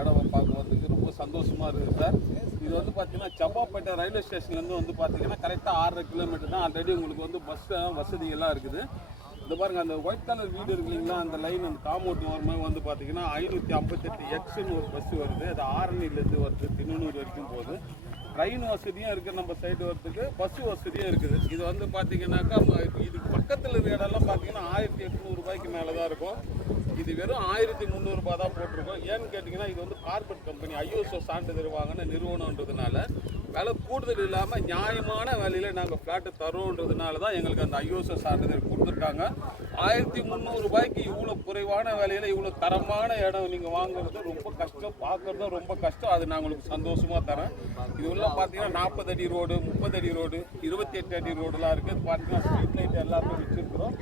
இடம் பார்க்குறதுக்கு ரொம்ப சந்தோஷமாக இருக்குது சார். இது வந்து பார்த்தீங்கன்னா செவ்வாப்பேட்டை ரயில்வே ஸ்டேஷன்லேருந்து வந்து பார்த்தீங்கன்னா கரெக்டாக 6.5 கிலோமீட்டர் தான். ஆல்ரெடி உங்களுக்கு வந்து பஸ் வசதிகள்லாம் இருக்குது. இந்த பாருங்கள், அந்த ஒயிட் கலர் வீடு இருக்கு இல்லைங்களா, அந்த லைன் அந்த காம்பவுண்ட் வரும்போது வந்து பார்த்தீங்கன்னா 558 எக்ஸ்ன்னு ஒரு பஸ் வருது. அது ஆரணிலேருந்து வருது, திண்ணூர் வரைக்கும் போகுது. ட்ரெயின் வசதியும் இருக்குது, நம்ம சைடு வரதுக்கு பஸ் வசதியும் இருக்குது. இது வந்து பார்த்தீங்கன்னாக்கா இதுக்கு பக்கத்தில் இருக்கிற இடம்லாம் பார்த்தீங்கன்னா 1800 ரூபாய்க்கு மேலே தான் இருக்கும். இது வெறும் 1300 ரூபாய் தான் போட்டிருக்கோம். ஏன்னு கேட்டிங்கன்னா இது வந்து கார்பரேட் கம்பெனி ISO சான்றிதழ் வாங்கின நிறுவனன்றதுனால விலை கூடுதல் இல்லாமல் நியாயமான விலையில் நாங்கள் ஃப்ளாட்டு தரோன்றதுனால தான் எங்களுக்கு அந்த ISO சான்றிதழ் கொடுத்துருக்காங்க. 1300 ரூபாய்க்கு இவ்வளோ குறைவான விலையில் இவ்வளோ தரமான இடம் நீங்கள் வாங்குறது ரொம்ப கஷ்டம், பார்க்குறதும் ரொம்ப கஷ்டம். அது நான் உங்களுக்கு சந்தோஷமாக தரேன். இது உள்ள பார்த்தீங்கன்னா 40 அடி ரோடு, 30 அடி ரோடு, 28 அடி ரோடுலாம் இருக்குது. பார்த்தீங்கன்னா ஸ்ட்ரீட் லைட் எல்லாமே வச்சுருக்கிறோம்.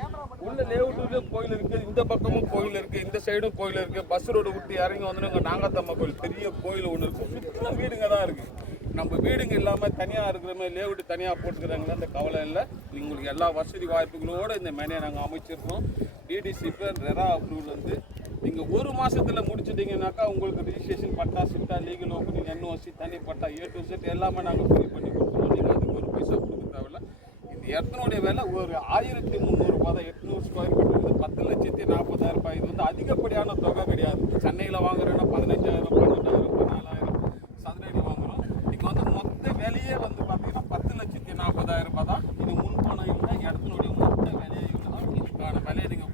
உள்ள லேஅவுட்லேயும் கோயில் இருக்குது, இந்த பக்கமும் கோயில் இருக்குது, இந்த சைடும் கோயில் இருக்குது. பஸ் ரோடு விட்டு இறங்கி வந்து இங்கே நாகாத்தம்மா கோயில் பெரிய கோயில் ஒன்று இருக்குது. சுற்றிலும் வீடுங்க தான் இருக்குது. நம்ம வீடுங்க இல்லாமல் தனியாக இருக்கிற மாதிரி லேஅவுட்டு தனியாக போட்டுக்கிறாங்களா, அந்த கவலை இல்லை. உங்களுக்கு எல்லா வசதி வாய்ப்புகளோடு இந்த மேனையை நாங்கள் அமைச்சிருக்கோம். டிடிசி ரெரா அப்ரூவல் வந்து நீங்கள் 1 மாதத்தில் முடிச்சிட்டிங்கனாக்கா உங்களுக்கு ரிஜிஸ்ட்ரேஷன் பட்டா, சிட்டா, லீகல் ஓப்பனிங், NOC, தனி பட்டா, A to Z எல்லாமே நாங்கள் ஃப்ரீ பண்ணி கொடுத்துருவோம். நீங்கள் அதுக்கு ஒரு பைசா கொடுக்க தேவையில்ல. இந்த இடத்தினுடைய விலை ஒரு 1300 ரூபாய் தான். 800 ஸ்கொயர் ஃபீட் வந்து 10,40,000 ரூபாய். இது வந்து அதிகப்படியான தொகை கிடையாது. சென்னையில் வாங்குறேன்னா 15,000, 12,000, 14,000 சதுரடி வாங்குகிறோம். இங்கே வந்து மொத்த விலையே வந்து பார்த்தீங்கன்னா 10,40,000 ரூபாய் தான். இது முன்பணம் இல்லை, இடத்தினுடைய மொத்த விலையே இவ்வளோ தான். இதுக்கான விலையை நீங்கள்